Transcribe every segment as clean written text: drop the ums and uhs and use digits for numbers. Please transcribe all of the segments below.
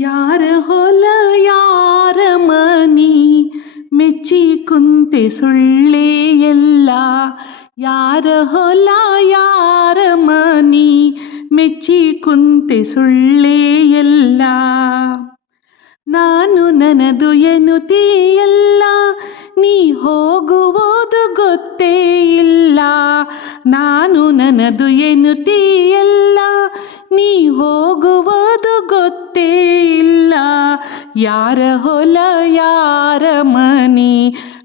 ಯಾರ ಹೊಲ ಯಾರ ಮನಿ ಮೆಚ್ಚಿ ಕುಂತೆ ಸುಳ್ಳೇ ಎಲ್ಲ. ಯಾರ ಹೊಲ ಯಾರ ಮನಿ ಮೆಚ್ಚಿ ಕುಂತೆ ಸುಳ್ಳೇ ಎಲ್ಲ. ನಾನು ನನ್ನದು ಎನ್ನುತ್ತೀಯಲ್ಲ, ನೀ ಹೋಗುವುದು ಗೊತ್ತೇ ಇಲ್ಲ. ನಾನು ನನ್ನದು ಎನ್ನುತ್ತೀಯಲ್ಲ, ನೀ ಹೋಗುವುದು ಗೊತ್ತೇ ಇಲ್ಲ. ಯಾರ ಹೊಲ ಯಾರ ಮನಿ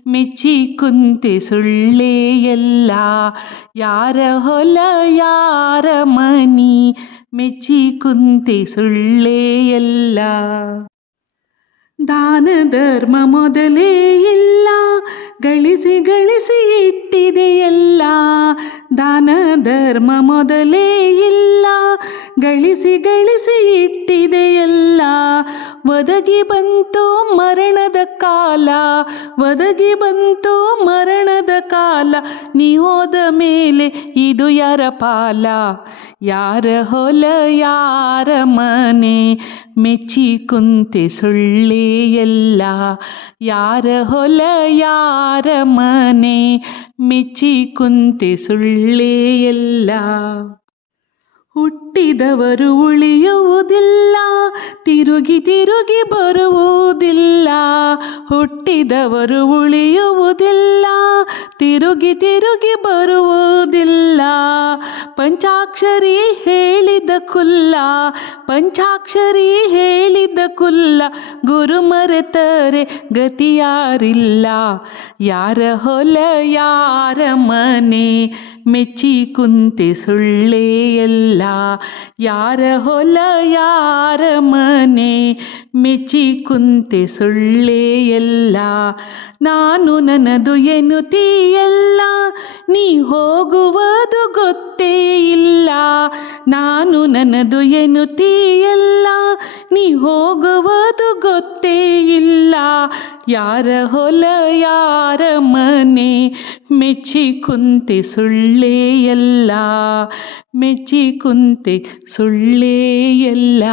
ಮೆಚ್ಚಿ ಕುಂತೆ ಸುಳ್ಳೇ ಎಲ್ಲ. ಯಾರ ಹೊಲ ಯಾರ ಮನಿ ಮೆಚ್ಚಿ ಕುಂತೆ ಸುಳ್ಳೇ ಎಲ್ಲ. ದಾನ ಧರ್ಮ ಮೊದಲೇ ಇಲ್ಲ, ಗಳಿಸಿ ಗಳಿಸಿ ಇಟ್ಟಿದೆಯಲ್ಲ. ದಾನ ಧರ್ಮ ಮೊದಲೇ ಇಲ್ಲ, ಗಳಿಸಿ ಗಳಿಸಿ ಇಟ್ಟಿದೆಯಲ್ಲ. ಒದಗಿ ಬಂತು ಮರಣದ ಕಾಲ, ಒದಗಿ ಬಂತು ಮರಣದ ಕಾಲ. ನೀ ಹೋದ ಮೇಲೆ ಇದು ಯಾರ ಪಾಲ. ಯಾರ ಹೊಲ ಯಾರ ಮನೆ ಮೆಚ್ಚಿ ಕುಂತೆ ಸುಳ್ಳೇ ಎಲ್ಲ. ಯಾರ ಹೊಲ ಯಾರ ಮನೆ ಮೆಚ್ಚಿ ಕುಂತೆ ಸುಳ್ಳೇ ಎಲ್ಲ. ಹುಟ್ಟಿದವರು ಉಳಿಯುವುದಿಲ್ಲ, ತಿರುಗಿ ತಿರುಗಿ ಬರುವುದಿಲ್ಲ. ಹುಟ್ಟಿದವರು ಉಳಿಯುವುದಿಲ್ಲ, ತಿರುಗಿ ತಿರುಗಿ ಬರುವುದಿಲ್ಲ. ಪಂಚಾಕ್ಷರಿ ಹೇಳಿದ ಕುಲ್ಲ, ಪಂಚಾಕ್ಷರಿ ಹೇಳಿದ ಕುಲ್ಲ. ಗುರು ಮರೆತರೆ ಗತಿಯಾರಿಲ್ಲ. ಯಾರ ಹೊಲ ಯಾರ ಮನೆ ಮೆಚ್ಚಿ ಕುಂತೆ ಸುಳ್ಳೇ ಎಲ್ಲ. ಯಾರ ಹೊಲ ಯಾರ ಮನೆ ಮೆಚ್ಚಿ ಕುಂತೆ ಸುಳ್ಳೇ ಎಲ್ಲ. ನಾನು ನನ್ನದು ಎನ್ನುತ್ತೀಯಲ್ಲ, ನೀ ಹೋಗುವುದು ಗೊತ್ತೇ ಇಲ್ಲ. ನಾನು ನನ್ನದು ಎನ್ನುತ್ತೀಯಲ್ಲ, ನೀ ಹೋಗುವುದು ಗೊತ್ತೇ ಇಲ್ಲ. ಯಾರ ಹೊಲ ಯಾರ ಮನೆ ಮೆಚ್ಚಿ ಕುಂತೆ ಸುಳ್ಳೇ ಎಲ್ಲ. ಮೆಚ್ಚಿ ಕುಂತೆ ಸುಳ್ಳೇ ಎಲ್ಲ.